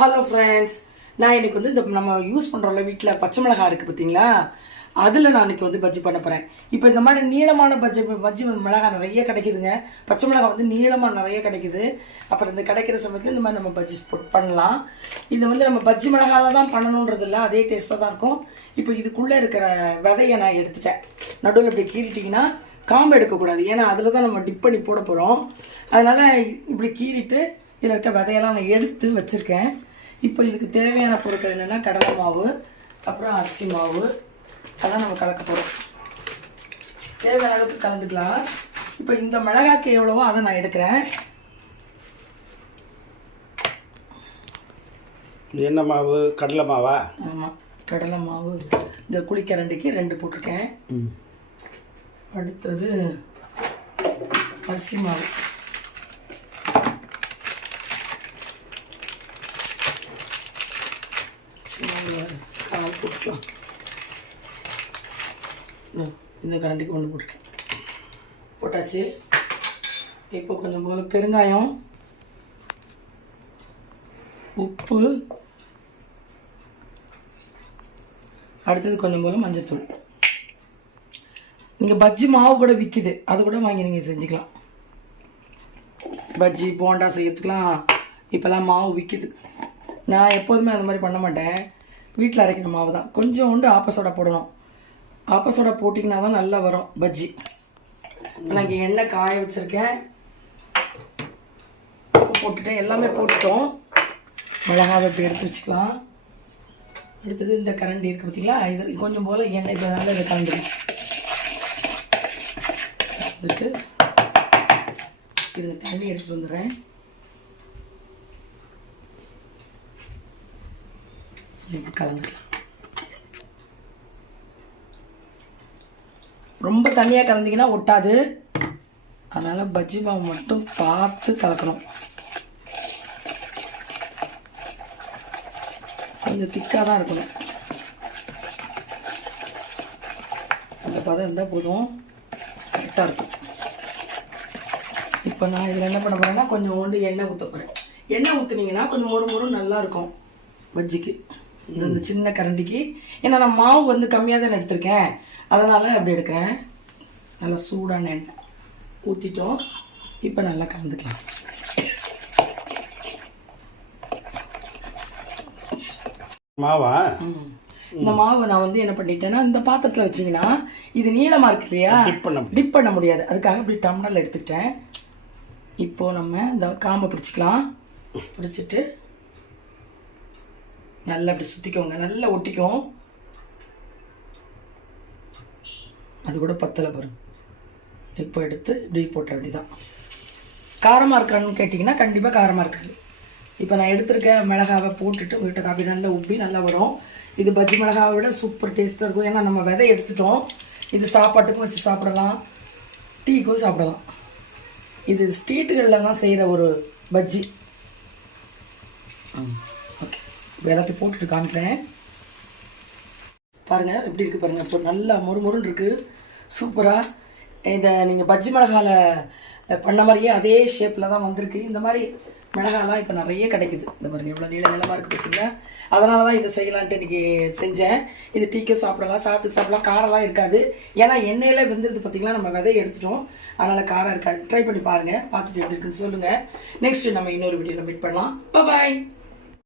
Hello friends, நான் இன்னைக்கு வந்து இந்த நம்ம யூஸ் பண்ணுறோம்ல வீட்டில் பச்சை மிளகாய் இருக்குது பார்த்தீங்களா, அதில் நான் இன்னைக்கு வந்து பஜ்ஜி பண்ண போகிறேன். இப்போ இந்த மாதிரி நீளமான பஜ்ஜி மிளகாய் நிறைய கிடைக்குதுங்க. பச்சை மிளகாய் வந்து நீளமாக நிறைய கிடைக்குது. அப்புறம் இந்த கிடைக்கிற சமயத்தில் இந்த மாதிரி நம்ம பஜ்ஜி பண்ணலாம். இது வந்து நம்ம பஜ்ஜி மிளகாயில் தான் பண்ணணுன்றது இல்லை, அதே டேஸ்ட்டாக தான் இருக்கும். இப்போ இதுக்குள்ளே இருக்கிற விதையை நான் எடுத்துட்டேன். நடுவில் இப்படி கீறிட்டிங்கன்னா காம்பு எடுக்கக்கூடாது, ஏன்னா அதில் தான் நம்ம டிப் பண்ணி போட போகிறோம். அதனால் இப்படி கீறிட்டு இதில் இருக்க விதையெல்லாம் நான் எடுத்து வச்சுருக்கேன். இப்போ இதுக்கு தேவையான பொருட்கள் என்னென்னா கடலை மாவு, அப்புறம் அரிசி மாவு, அதான் நம்ம கலக்க போகிறோம். தேவையான அளவுக்கு கலந்துக்கலாம். இப்போ இந்த மிளகாய்க்கு எவ்வளவோ அதை நான் எடுக்கிறேன். என்ன மாவு? கடலை மாவா? ஆமாம், கடலை மாவு. இந்த குழிக்கரண்டிக்கு 2 போட்டிருக்கேன். அடுத்தது அரிசி மாவு. கால் போட்டுக்கலாம். இந்த கரண்டிக்கு 1 போட்டிருக்கேன். போட்டாச்சு. இப்போ கொஞ்சம் போல பெருங்காயம், உப்பு, அடுத்தது கொஞ்சம் போல மஞ்சத்தூள். நீங்கள் பஜ்ஜி மாவு கூட விற்கிது, அது கூட வாங்கி நீங்கள் செஞ்சுக்கலாம். பஜ்ஜி போண்டா செய்யறதுக்கெலாம் இப்போல்லாம் மாவு விற்கிது. நான் எப்போதுமே அது மாதிரி பண்ண மாட்டேன். வீட்டில் அரைக்கிற மாவு தான். கொஞ்சோண்டு ஆப்பசோடா போடணும். ஆப்பசோடா போட்டிங்கன்னா தான் நல்லா வரும் பஜ்ஜி. நான் இங்கே எண்ணெய் காய வச்சுருக்கேன். உப்பு போட்டுட்டேன், எல்லாமே போட்டுட்டோம். மிளகாவை இப்படி எடுத்து வச்சுக்கலாம். அடுத்தது இந்த கரண்டி இருக்குது பார்த்தீங்களா, இது கொஞ்சம் போல் எண்ணெய் இப்போனால இதை கலந்துடும். வந்துட்டு இருங்க, தண்ணி எடுத்துகிட்டு வந்துடுறேன். கலந்துக்கலாம். ரொம்ப தண்ணியாக கலந்தீங்கன்னா ஒட்டாது. அதனால் பஜ்ஜி மாவு மட்டும் பார்த்து கலக்கணும். கொஞ்சம் திக்காக தான் இருக்கணும். அந்த பதம் இருந்தால் போதும், கரெக்டாக இருக்கும். இப்போ நான் இதில் என்ன பண்ண போகிறேன்னா கொஞ்சம் எண்ணெய் ஊற்ற போகிறேன். எண்ணெய் ஊற்றுனீங்கன்னா கொஞ்சம் மொறு நல்லாயிருக்கும் பஜ்ஜிக்கு. இந்த சின்ன கரண்டிக்கு, ஏன்னா நான் மாவு வந்து கம்மியாக தான் எடுத்திருக்கேன், அதனால் அப்படி எடுக்கிறேன். நல்லா சூடான எண்ணெய் ஊற்றிட்டோம். இப்போ நல்லா கலந்துக்கலாம். மாவா? இந்த மாவை நான் வந்து என்ன பண்ணிட்டேன்னா, இந்த பாத்திரத்தில் வச்சிங்கன்னா இது நீளமாக இருக்கு இல்லையா, டிப் பண்ண முடியாது. அதுக்காக இப்படி டம்ளரில் எடுத்துக்கிட்டேன். இப்போது நம்ம இந்த காம்பை பிடிச்சிக்கலாம். பிடிச்சிட்டு நல்லா அப்படி சுற்றிக்கோங்க, நல்லா ஒட்டிக்கும். அது கூட பத்தலை பாருங்க. இப்போ எடுத்து இப்படி போட்ட வேண்டியதான். காரமாக இருக்கான்னு கேட்டிங்கன்னா கண்டிப்பாக காரமாக இருக்காது. இப்போ நான் எடுத்துருக்க மிளகாவை போட்டுட்டு வீட்டை காப்பி நல்லா உப்பி நல்லா வரும். இது பஜ்ஜி மிளகாவை விட சூப்பர் டேஸ்ட்டாக இருக்கும். ஏன்னா நம்ம விதை எடுத்துட்டோம். இது சாப்பாட்டுக்கும் வச்சு சாப்பிடலாம், டீக்கும் சாப்பிடலாம். இது ஸ்ட்ரீட்டுகள்லாம் செய்கிற ஒரு பஜ்ஜி. ஓகே, எல்லாத்தையும் போட்டுட்டு காமிக்கிறேன். பாருங்கள் எப்படி இருக்குது பாருங்கள். இப்போ நல்லா மொறுன்னு இருக்குது, சூப்பராக. இதை நீங்கள் பஜ்ஜி மிளகாவில் பண்ண மாதிரியே அதே ஷேப்பில் தான் வந்திருக்கு. இந்த மாதிரி மிளகாலாம் இப்போ நிறைய கிடைக்குது. இந்த பாருங்கள் எவ்வளோ நீளமாக இருக்குது பார்த்தீங்களா. அதனால தான் இதை செய்யலான்ட்டு இன்றைக்கி செஞ்சேன். இது டீக்கும் சாப்பிடலாம், சாத்துக்கு சாப்பிடலாம். காரெல்லாம் இருக்காது, ஏன்னா எண்ணெயில் வெந்துருது பார்த்தீங்களா. நம்ம விதை எடுத்துட்டோம், அதனால் காரம் இருக்காது. ட்ரை பண்ணி பாருங்கள், பார்த்துட்டு எப்படி இருக்குன்னு சொல்லுங்கள். நெக்ஸ்ட்டு நம்ம இன்னொரு வீடியோவில் மீட் பண்ணலாம். பாய்.